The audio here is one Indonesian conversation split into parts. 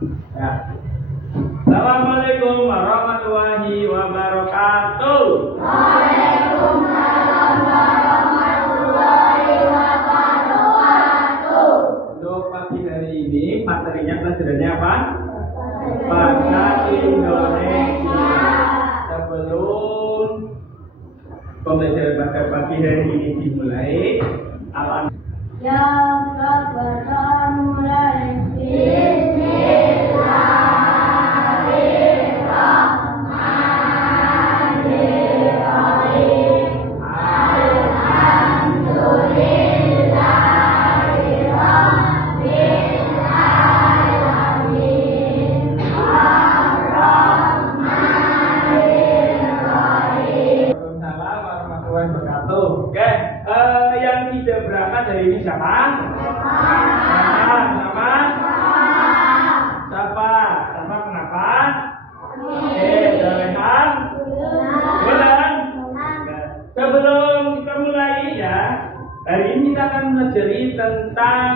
Ya. Assalamualaikum warahmatullahi wabarakatuh. Waalaikumsalam warahmatullahi wabarakatuh. Untuk pagi hari ini materinya pelajarannya apa? Bahasa Indonesia. Sebelum pembelajaran pada pagi hari ini dimulai, yang pertama mulai. Oke, yang tidak berangkat dari ini siapa? Nama? Siapa? Sama kenapa? Jalan. Bulan. Sebelum kita mulai ya, hari ini kita akan mempelajari tentang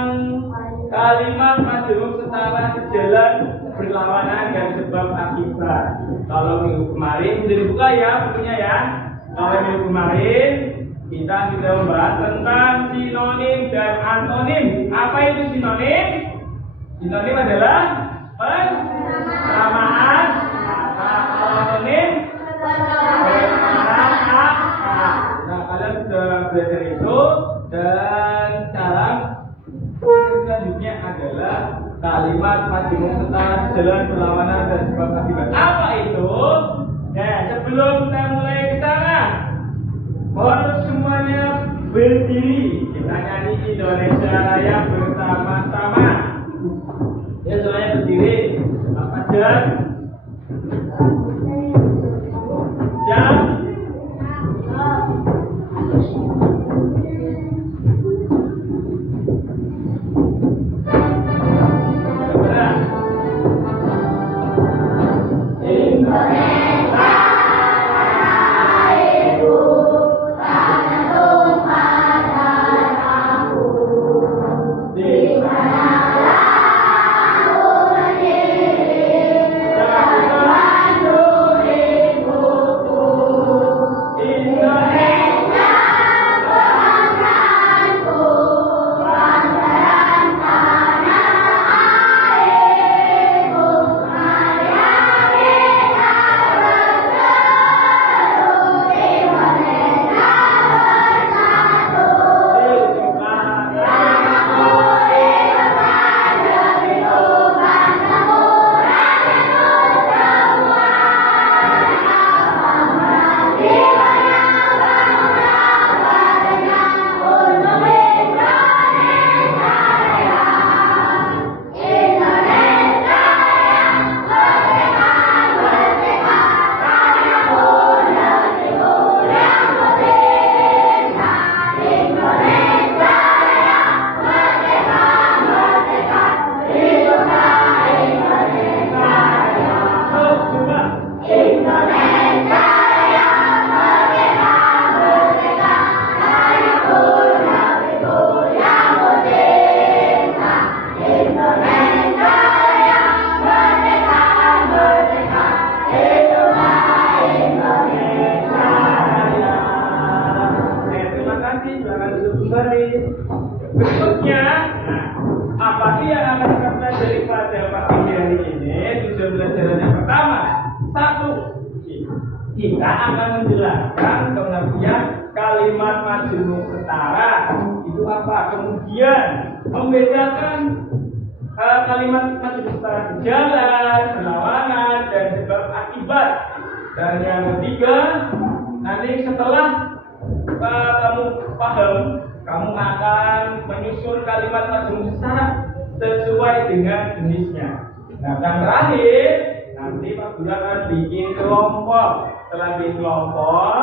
kalimat majemuk setara sejalan berlawanan dan sebab akibat. Kalau minggu kemarin sudah dibuka ya bukunya ya. Kalau minggu kemarin kita sudah membahas tentang sinonim dan antonim. Apa itu sinonim? Sinonim adalah persamaan. Antonim persamaan. Nah, kalian sudah belajar itu, dan sekarang selanjutnya adalah kalimat majemuk setara sejalan berlawanan dan sebab akibat. Apa itu? Nah, sebelum kita mulai ke sana, mohon semuanya berdiri. Kita nyanyi Indonesia Raya bersama-sama. Ya, semuanya berdiri. Apa jam? Jam? Berikutnya, apa sih yang akan kita pelajari pada pagi hari ini? Tujuan pelajaran yang pertama, satu, kita akan menjelaskan pengertian kalimat majemuk setara itu apa. Kemudian membedakan kalimat majemuk setara sejalan, berlawanan, dan sebab akibat. Dan yang ketiga, nanti setelah kamu paham, kamu akan menyusun kalimat majemuk setara sesuai dengan jenisnya. Nah, yang terakhir, nanti Pak Guru akan bikin kelompok. Setelah bikin kelompok,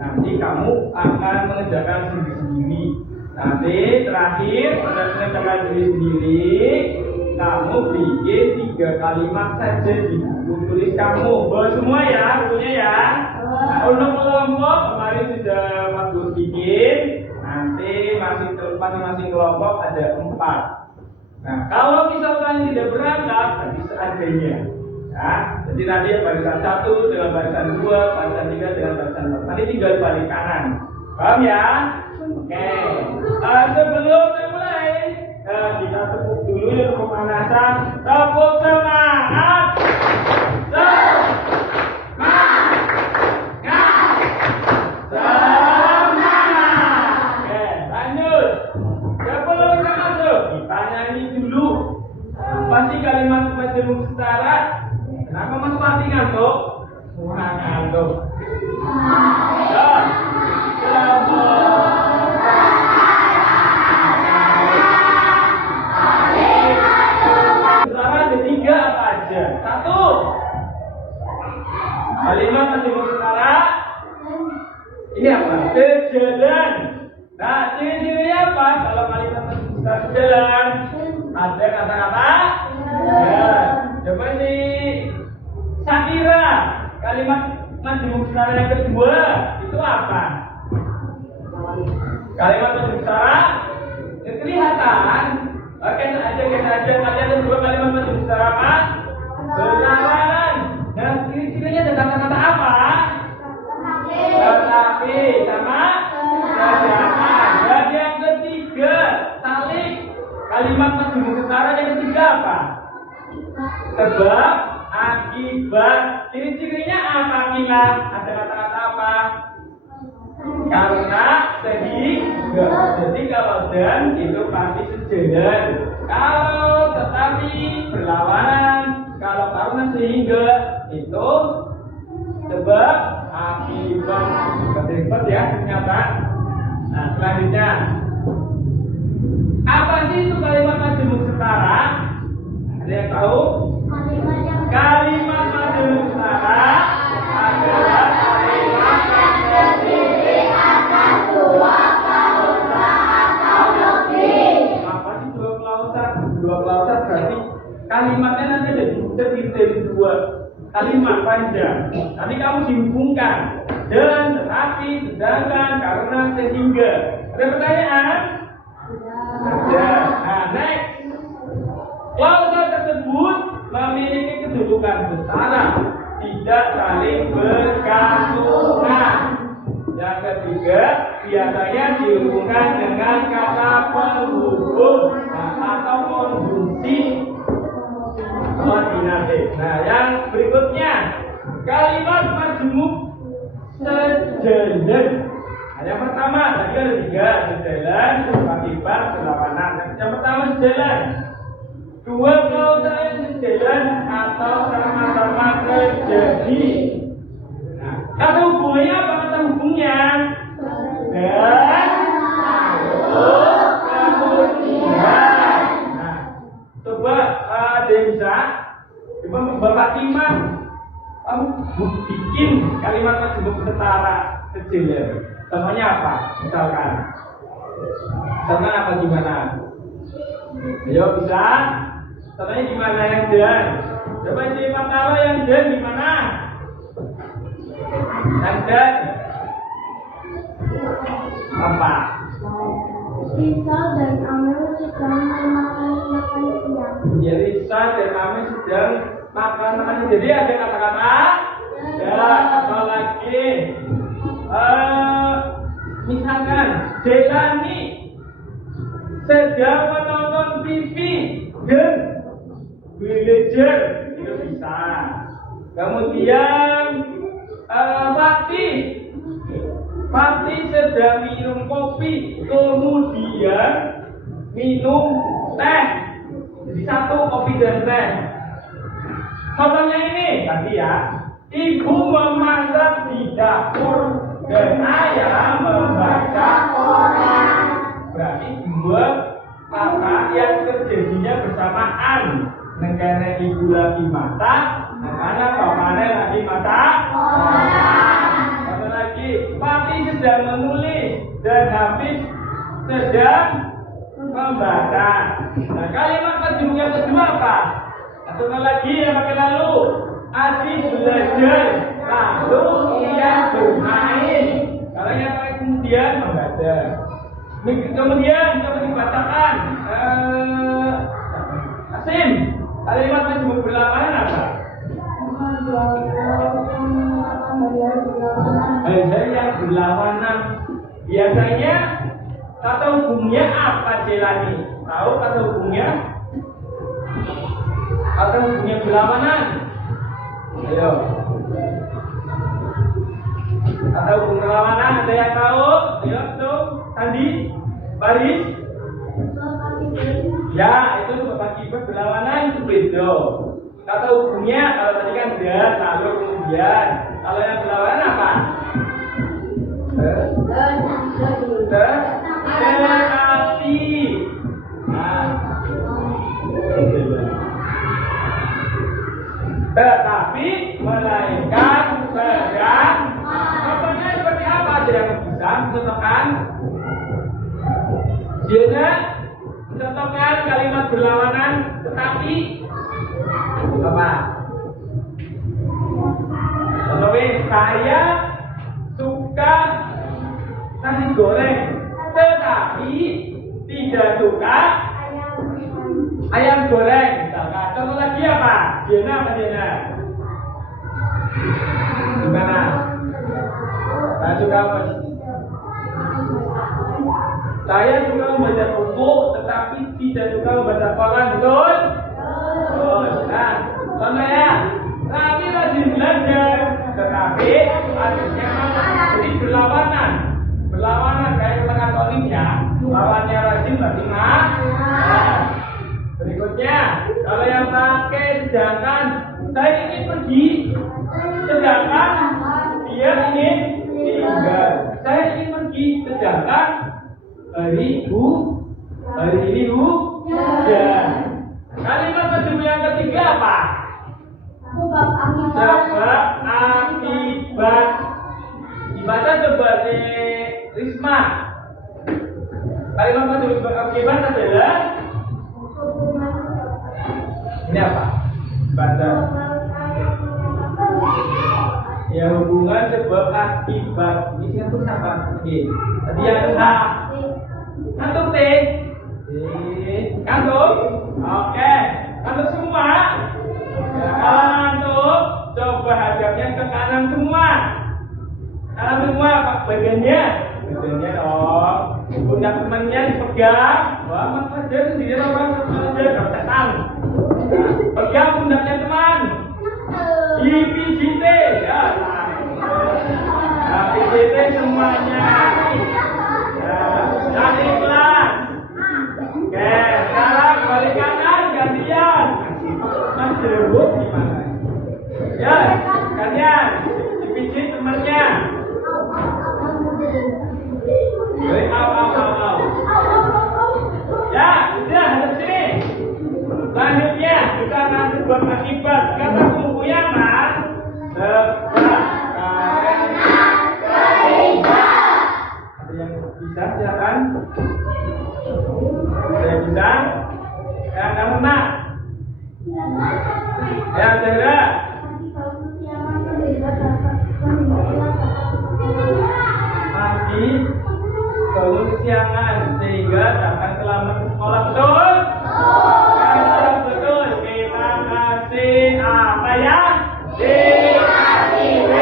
nanti kamu akan mengerjakan sendiri-sendiri. Nanti terakhir, pada mengerjakan sendiri-sendiri, kamu bikin 3 kalimat saja di buku tulis kamu. Boleh semua ya, bukunya ya. Nah, untuk kelompok kemarin sudah Pak Guru bikin. Nanti masing-masing kelompok ada 4. Nah, kalau misalkan tidak berangkat, nanti seadanya. Ya, jadi nanti barisan 1 dengan barisan 2, barisan 3 dengan barisan 4. Nanti tinggal balik kanan. Paham ya? Oke. Sebelum mulai, kita tepuk dulu yang pemanasan. Tepuk semangat. Pasti kalimat majemuk setara. Kenapa Mas Pati ngantuk? Wah, ngantuk. Setara ada 3 apa aja? 1. Kalimat majemuk setara. Ini apa? Sejalan. Nah, ciri-cirinya apa? Kalau kalimat majemuk setara sejalan, ada kata-kata ya. Coba sih Sakira, kalimat majemuk setara yang kedua itu apa? Kalimat majemuk setara ya, kelihatan. Oke, saja kalian ada 2 kalimat majemuk setara apa? Berlawanan. Dan ciri-cirinya ada kata-kata apa? Tetapi sama sedangkan. Dan yang ketiga saling. Kalimat majemuk setara yang ketiga apa? Sebab, akibat. Ciri-cirinya apa Mila? Ada kata-kata apa? Karena, sehingga. Jadi kalau dan itu pasti sejalan. Kalau tetapi berlawanan. Kalau karena sehingga itu sebab, akibat. Ribet ya ternyata. Nah selanjutnya. Apa sih itu kalimat majemuk setara? Ada yang tahu? Kalimat majemuk setara adalah kalimat yang terdiri atas 2 klausa atau lebih. Apa sih 2 klausa? 2 klausa berarti kalimatnya nanti terdiri dari 2 kalimat panjang. Nanti kamu dihubungkan dan, tetapi, sedangkan, karena, sehingga. Ada pertanyaan? Ada. Nah, next. Klausa tersebut memiliki kedudukan setara, tidak saling bergantungan. Yang ketiga, biasanya dihubungkan dengan kata penghubung atau konjungsi koordinatif. Nah, yang berikutnya, kalimat majemuk sejalan. Yang pertama, tadi ada 3, sejalan, akibat, berlawanan. Yang pertama sejalan. 2 klausa yang sejalan atau sama-sama terjadi. Nah, kata hubungannya apa kata hubungnya? Dan kemudian. Nah, coba ada yang bisa? Coba Bapak Imam, kamu bikin kalimat majemuk setara sejalan. Contohnya apa? Misalkan apa gimana? Ayo bisa? Contohnya gimana yang dan? Coba si Makaro yang dan gimana? Yang dan apa? Risa dan Amel sedang makan siang. Ya, Risa dan Amel sedang makan. Jadi ada kata-kata ya, apa lagi? Misalkan Jelani sedang menonton TV dan belajar, itu bisa. Kemudian Pati sedang minum kopi, kemudian minum teh. Jadi 1 kopi dan teh. Contohnya ini tadi ya, ibu memasak di dapur dan ayah membaca koran. Berarti 2 kata yang terjadinya bersamaan. Negara ibu lagi masak, karena bapaknya lagi masak koran. Satu lagi, Pati sedang menulis dan Hafiz sedang membaca. Nah, kalimat majemuk yang kedua apa? Satu lagi yang pakai lalu. Adi belajar, lalu ia bermain. Kalau yang pakai kemudian membaca. Kemudian coba dibacakan. C. Kalimat majemuk berlawanan apa? Hal-hal yang berlawanan. Biasanya kata hukumnya apa Celani? Tahu kata hukumnya? Kata hukumnya berlawanan. Ayo. Kata hukum berlawanan ada yang tahu? Ayo tuh, Sandi, Baris. Ya, itu Bapak Kibet berlawanan itu beda. Kata hukumnya kalau tadi kan dan lalu kemudian kalau yang berlawanan apa? Tetapi. Nah. Tetapi melainkan sedang. Contohnya seperti apa? Ada yang bisa mencontohkan? Dia mencontohkan kalimat berlawanan tetapi apa? Contohnya saya suka nasi goreng tetapi tidak suka ayam goreng misalkan. Contoh lagi apa? Diana apa Diana? Gimana? Saya suka saya suka membaca buku tetapi tidak suka membaca koran, betul? Betul. Nah, contohnya kami rajin belajar tetapi artinya jadi berlawanan. Berlawanan kayak kata katoliknya, lawannya rajin berarti nah. Berikutnya, kalau yang pakai sedangkan saya ingin pergi, sedangkan dia ingin tinggal. Saya ingin pergi, sedangkan hari ini hujan. Kalimat majemuk yang ketiga apa? Sebab akibat. Dibaca coba si Risma. Kalimat majemuk akibat adalah ini apa? Baca. Ya hubungan sebab akibat. Ini siapa siapa? Tadi yang A. Kantuk T. Kantuk. Oke. Kantuk semua. Ya, kalau ngantuk, coba hadapnya ke kanan semua. Kanan semua, Pak. Bagiannya dong. Pundak temannya dipegang. Wah, mas aja sendiri orang aja gak usah tahu. Pegang pundaknya teman. IPJT ya. Nah, IPJT semuanya. Dari kelas. Oke, sekarang balik kanan gantian. Mas Jebuk gimana? Ya, gantian. Dipijit temannya. Au. Ya, sudah hadap sini. Selanjutnya kita akan sebuah akibat. Kata kumpulnya mas. Sebab. Ada yang bisa silakan. Ada yang bisa? Ya, kamu nak. Ya, segera. Mati bangun kesiangan sehingga akan selamat ke sekolah, betul? Betul. Kita kasih apa ya? Kasih W.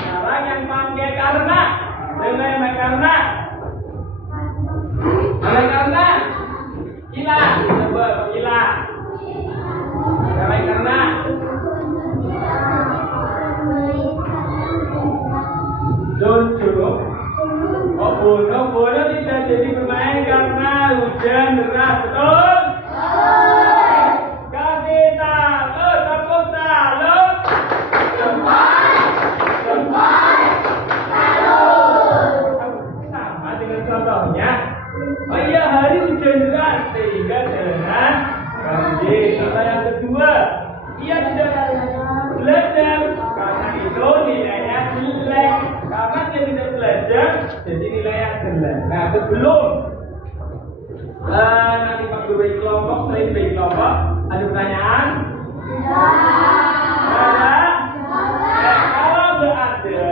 Sekarang yang pakai karena dengan karena gila, coba gila. Karena Jojo, bodoh tidak jadi bermain karena hujan deras, betul? Kasih tahu, tepuk salut. Sama dengan contohnya. Oh iya, hari hujan deras sehingga jalanan banjir. Contoh yang kedua, ia tidak belajar karena itu nilainya jelek. Karena dia tidak belajar, jadi nilainya jelek. Nah, sebelum nanti Pak Guru bagi kelompok, saya bagi kelompok, ada pertanyaan? Ada? Kalau nggak ada,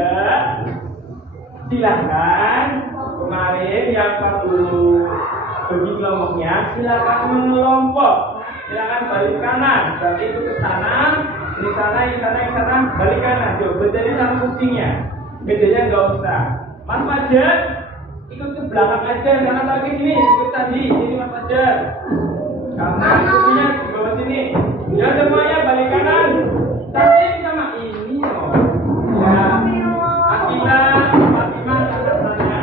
Silakan kemarin yang perlu bagi kelompoknya silakan mengelompok. Silakan balik kanan, berarti itu ke sana, di sana, di sana, di sana, balik kanan. Coba bedanya sama kucingnya, bedanya nggak usah. Mas Fajar ikut ke belakang aja, jangan lagi sini, ikut tadi, ini Mas Fajar. Karena kucingnya di bawah sini. Ya semuanya balik kanan. Tapi sama ini loh. Ya, Akila, Fatimah, kakak-kakaknya.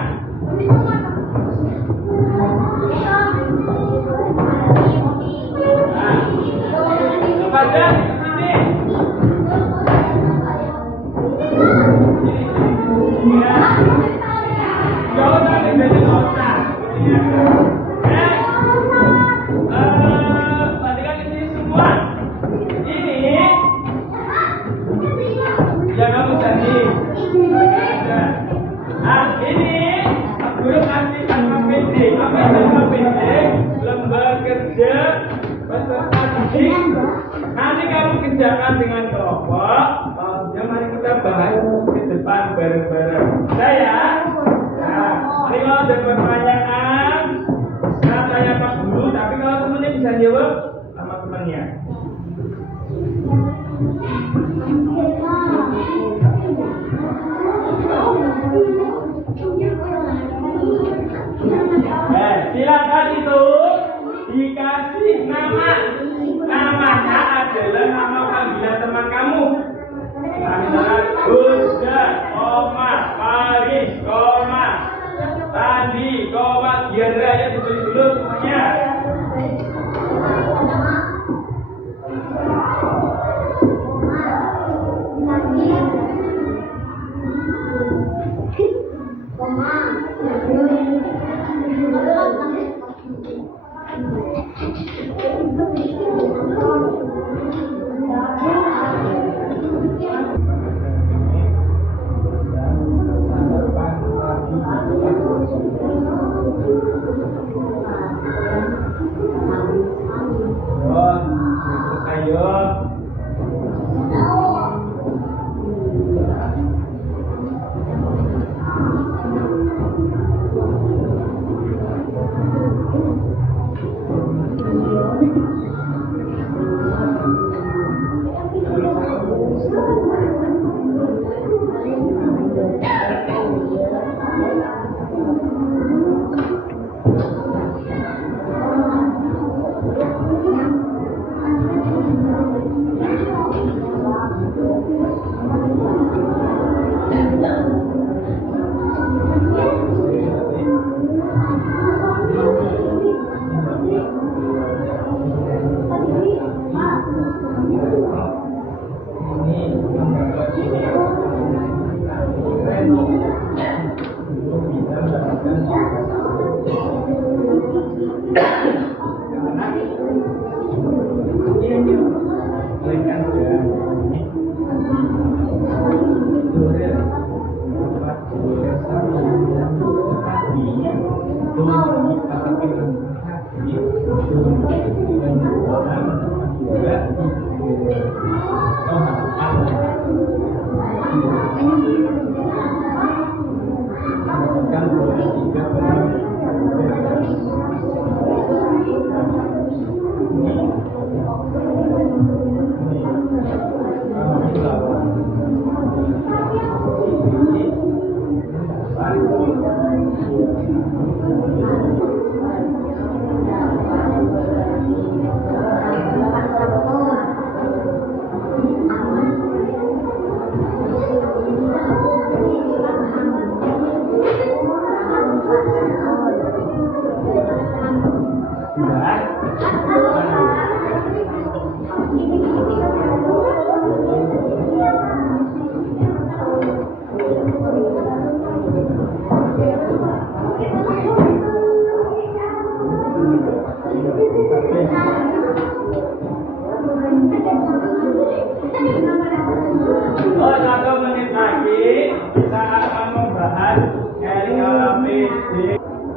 Pada sini. Ya. Jauh dari beda kota. Perhatikan di sini semua. Ini ya kamu tadi. Ini guru kasih KPD. Apa itu KPD? Lembar kerja peserta didik. Nanti kamu kerjakan dengan kelompok. Selanjutnya mari kita bahas di depan bareng-bareng. Saya, mari kalau ada pertanyaan, saya tanya Pak Guru. Tapi kalau temennya bisa jawab sama temannya. Silakan itu dikasih nama. Namanya adalah nama panggilan teman kamu. Misalnya Gusda, Koma, Paris, Koma, Tandi, Koma, Giandra, ya ditulis dulu semuanya.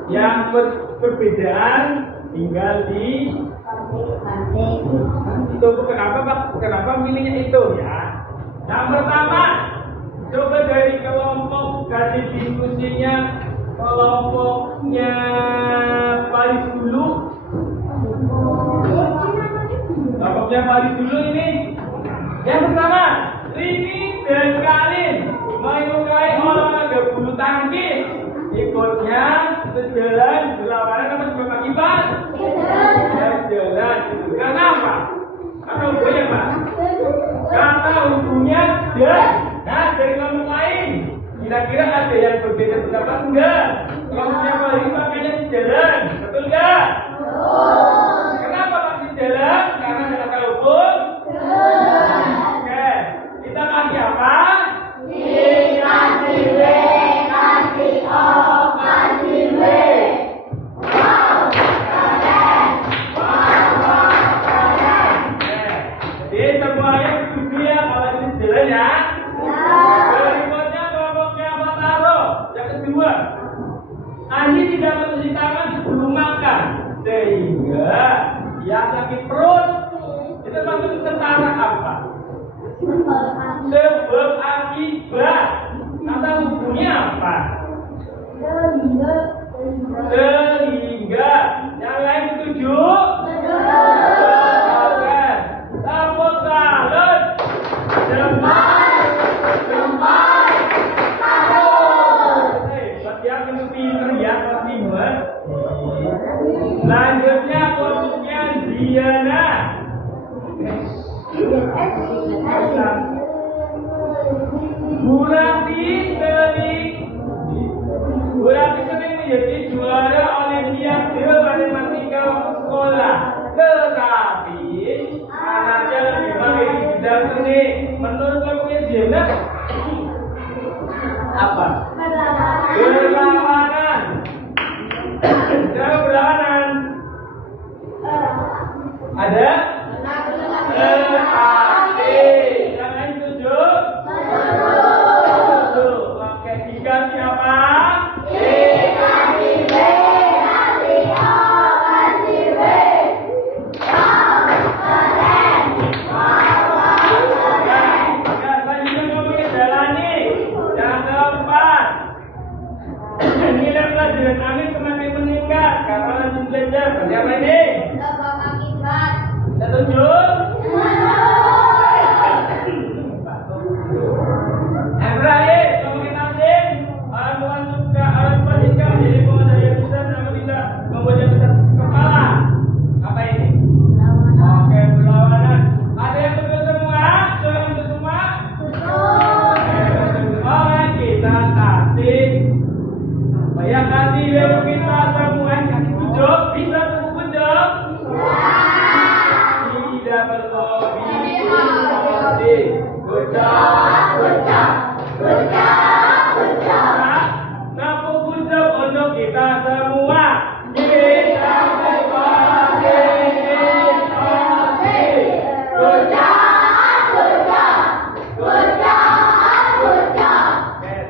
Yang perbedaan tinggal di itu. Kenapa Pak? Kenapa milihnya itu ya? Yang pertama, Coba dari kelompok kasih diskusinya kelompoknya Paris dulu. Kelompoknya Paris dulu ini. Yang pertama, Rini dan Karin menyukai olahraga bulu tangkis. Ikutnya sejalan berlawanan apa sebab akibat? Sejalan. Kenapa? Karena hubungannya Pak. Karena hubungannya dan. Nah, dari kelompok lain, kira-kira ada yang berbeda pendapat enggak? Kelompoknya Paris makanya sejalan, betul enggak? Kenapa Pak sejalan? Karena ada kata hubung. Oke, kita kasih apa? Kasih B, kasih O, kasih B. Wow, keren. Wow, keren. Jadi semuanya setuju ya kalau ini sejalan ya? Berikutnya kelompoknya apa taruh? Yang kedua, Andi tidak mencuci tangan sebelum makan sehingga dia sakit perut. Itu maksud setara apa? Sebab akibat. Kata hubungnya apa? Sehingga. Yang lain setuju? Oke. Tepuk tangan. Jempai. Berarti yang itu pinter ya, Mas Iman. Lanjutnya kelompoknya Ziana. Burati sering menjadi juara Olimpiade matematika sekolah. Tetapi anaknya lebih mahir di bidang seni. Menurut kelompoknya Ziana apa? Berlawanan. Siapa berlawanan? Ada? Yang lain setuju? Setuju. Oke, dikasih apa? Kasih B, kasih O, kasih B. Wow, keren. Wow, keren. Ya, selanjutnya ngomongin jalani. Yang keempat, nilai pelajaran kami semakin meningkat karena rajin belajar. Berarti apa ini? Sebab akibat. Setuju? Yang terakhir, ngomongin Asim. Orang tua suka, orang tua jika menjadi pengajar yang bisa namun tidak membuatnya besar kepala. Apa ini? Oke, berlawanan. Ada yang betul semua? Ada yang betul semua? Oke, kita kasih. Ya kasih ilmu kita semua. Kasih pujuk. Bisa tepuk pujuk? Tidak berlebih. Tepuk pujuk untuk kita semua. Kita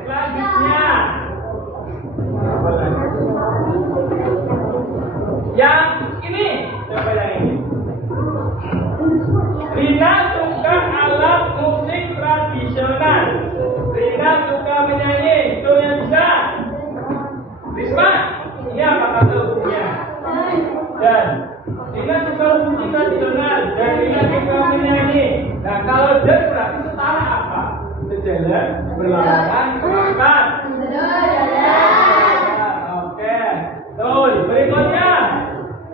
selanjutnya. Yang ini, coba yang ini. Rina suka alat musik tradisional. Rina suka menyanyi. Itu yang bisa. Risma, ini apa kata hubungnya? Dan Rina suka musik tradisional. Dan Rina suka menyanyi. Nah, kalau dan berarti setara apa? Sejalan, berlawanan, berlawanan. Oke. Tuh, berikutnya.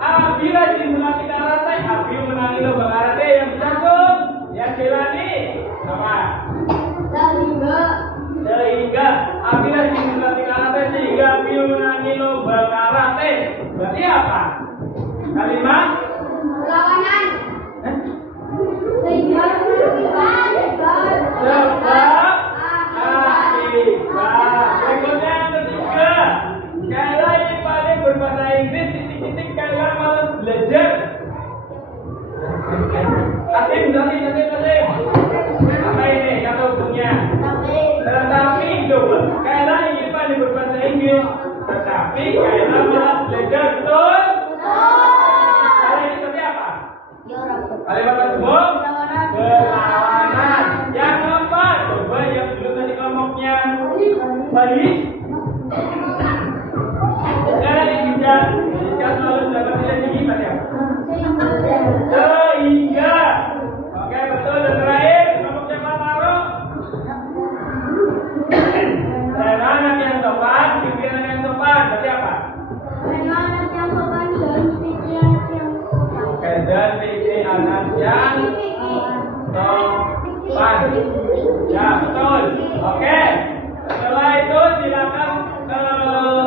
Apabila dimulai karate, Abi menangi lomba karate yang berlangsung, yang jalani apa? Sehingga apabila dimulai karate sehingga Abi menangi lomba karate, berarti apa? Kalimat? Perlawanan. Sebab akibat. Berikutnya yang ketiga, Kayla yang paling berbahasa Inggris titik-titik Kayla malas belajar. Asim. Apa ini kata hubungnya? Tetapi coba, Kayla ingin paling berbahasa Inggris, tetapi Kayla malas belajar, betul? Kali ini seperti apa? Kalimat tersebut berlawanan. Yang keempat, coba yang dulu tadi kelompok Bayi. Hingga selalu mendapat nilai tinggi pada apa? Sehingga. Oke, betul. Dan terakhir, kelompok siapa taruh? Rena anak yang sopan, Vivi anak yang sopan. Berarti apa? Oke, dan Vivi anak yang sopan. Ya, betul. Oke. Setelah itu silakan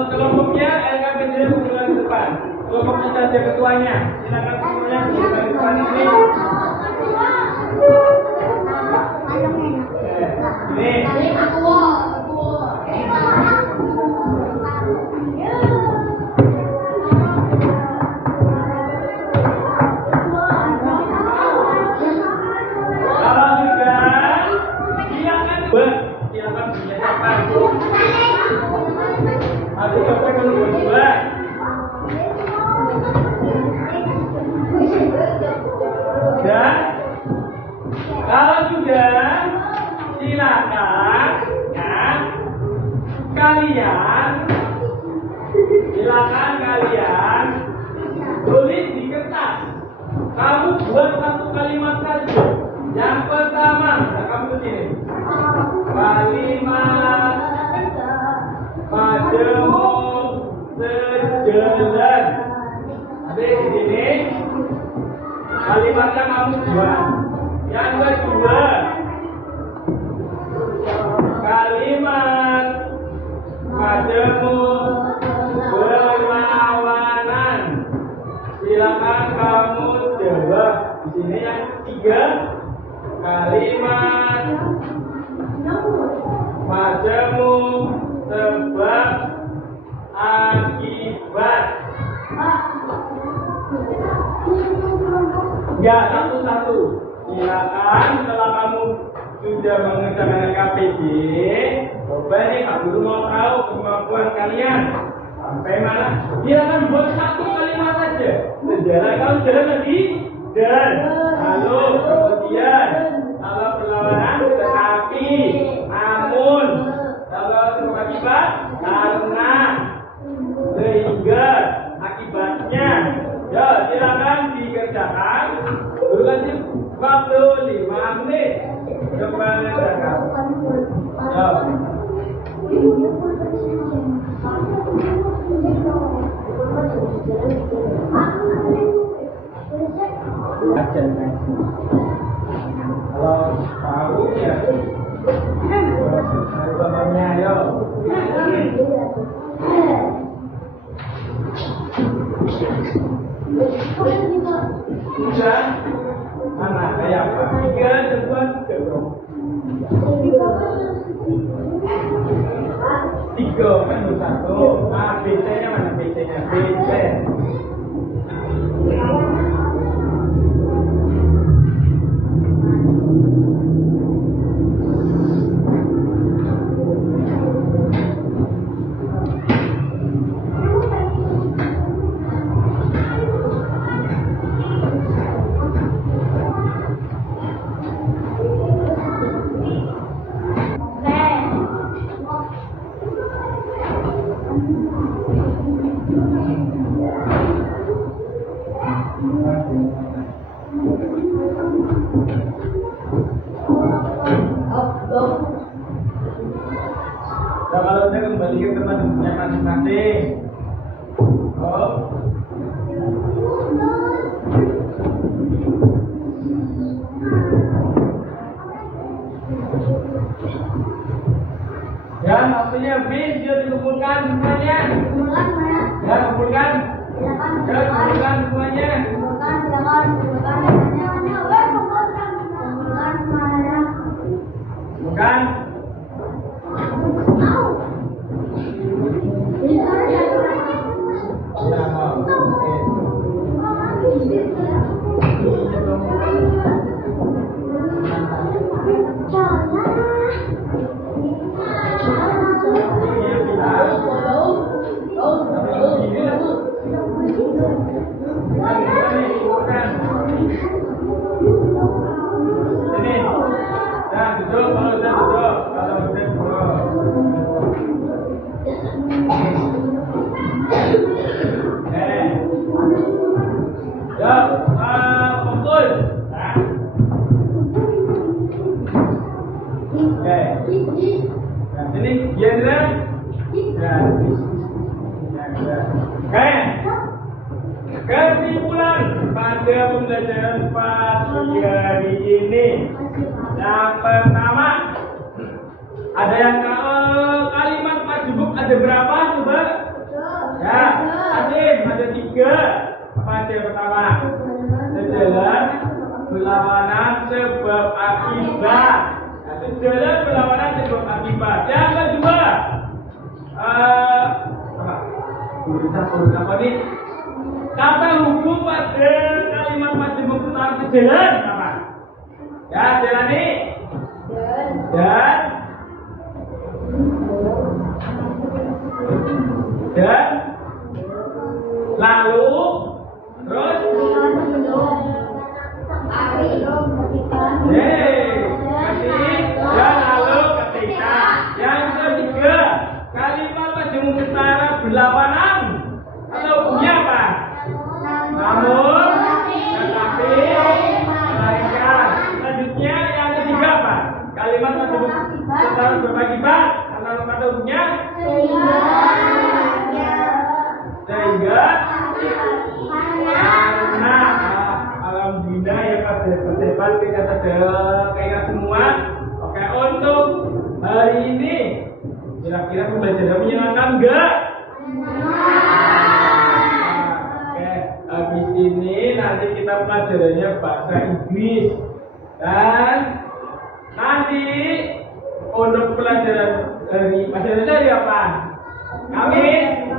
kelompoknya LKPD bulan depan. Kelompoknya saja ketuanya. Silakan semuanya bulan depan ini. Ini. Kalau sudah, silakan menyatakan. Aku coba menunggu dua. Dan kalau sudah, silakan ya, kalian tulis di kertas. Kamu buat satu kalimat saja. Yang pertama, kamu ke sini. Kalimat padamu sejalan. Nanti di sini kalimatnya kamu buat. Yang kedua, kalimat padamu berlawanan. Silakan kamu jawab. Di sini yang ketiga, kalimat padamu sebab akibat. Ya, satu-satu. Silakan setelah kamu sudah mengerjakan LKPD, coba nih Pak Guru mau tahu kemampuan kalian sampai mana. Silakan buat satu kalimat saja. Sejalan, kamu jalan lagi dan lalu kemudian kalau berlawanan tetapi namun kalau sebab akibat karena sehingga akibatnya. Ya, silakan dikerjakan. Berlanjut waktu 5 menit. Kembali kerjakan. Ya. Kalau tahu ya. Temannya yo. Sudah mana kayak apa? 3, 2, 3 kan 1. ABC-nya mana? BC-nya BC. Nah, kalau saya kembali ke teman-temannya masing-masing. Oh. Ya, waktunya habis, dia dikumpulkan semuanya. Ya, kumpulkan. Ya, kumpulkan semuanya. Bukan. Ini. Nah, duduk, kalau sudah duduk. pembelajaran pagi hari ini. Yang pertama, ada yang kalimat majemuk ada berapa coba? Ya, Asim ada 3. Apa aja yang pertama? Sejalan berlawanan sebab akibat. Nah, sejalan berlawanan sebab akibat. Yang kedua, apa nih? Kata hukum pada kalimat majemuk tentang sejalan apa? Ya, jalan nih. Dan lalu terus dan lalu ketika. Yang ketiga, kalimat majemuk setara berlawanan atau bunyi apa? Namun, tetapi, melainkan. Selanjutnya yang ketiga apa? Kalimat majemuk setara berakibat atau kata bunyinya sehingga karena alhamdulillah ya Pak debat kita kayak semua. Oke, untuk hari ini kira-kira pembelajaran menyenangkan enggak? Oke, habis ini nanti kita pelajarannya bahasa Inggris dan nanti untuk pelajaran dari apa? Kamis.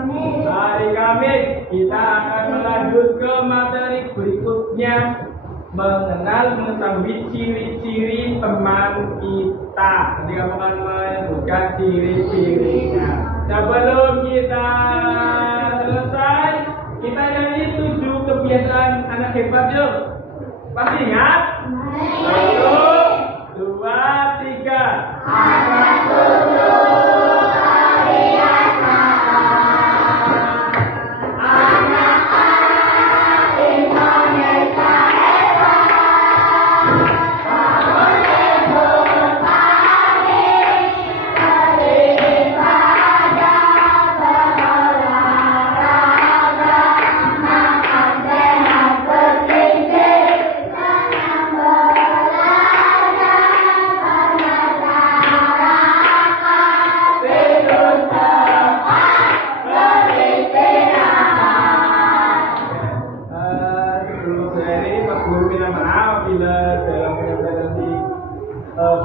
Hari Kamis kita akan melanjut ke materi berikutnya, mengenal mengetahui ciri-ciri teman kita. Nanti kamu akan menyebutkan ciri-cirinya. Sebelum kita selesai, kita nyanyi 7 kebiasaan anak hebat yuk. Pasti ingat? 1, 2, 3. Anak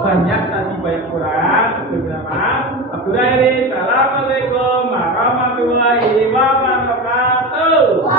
banyak tadi banyak kurang. Assalamualaikum warahmatullahi wabarakatuh.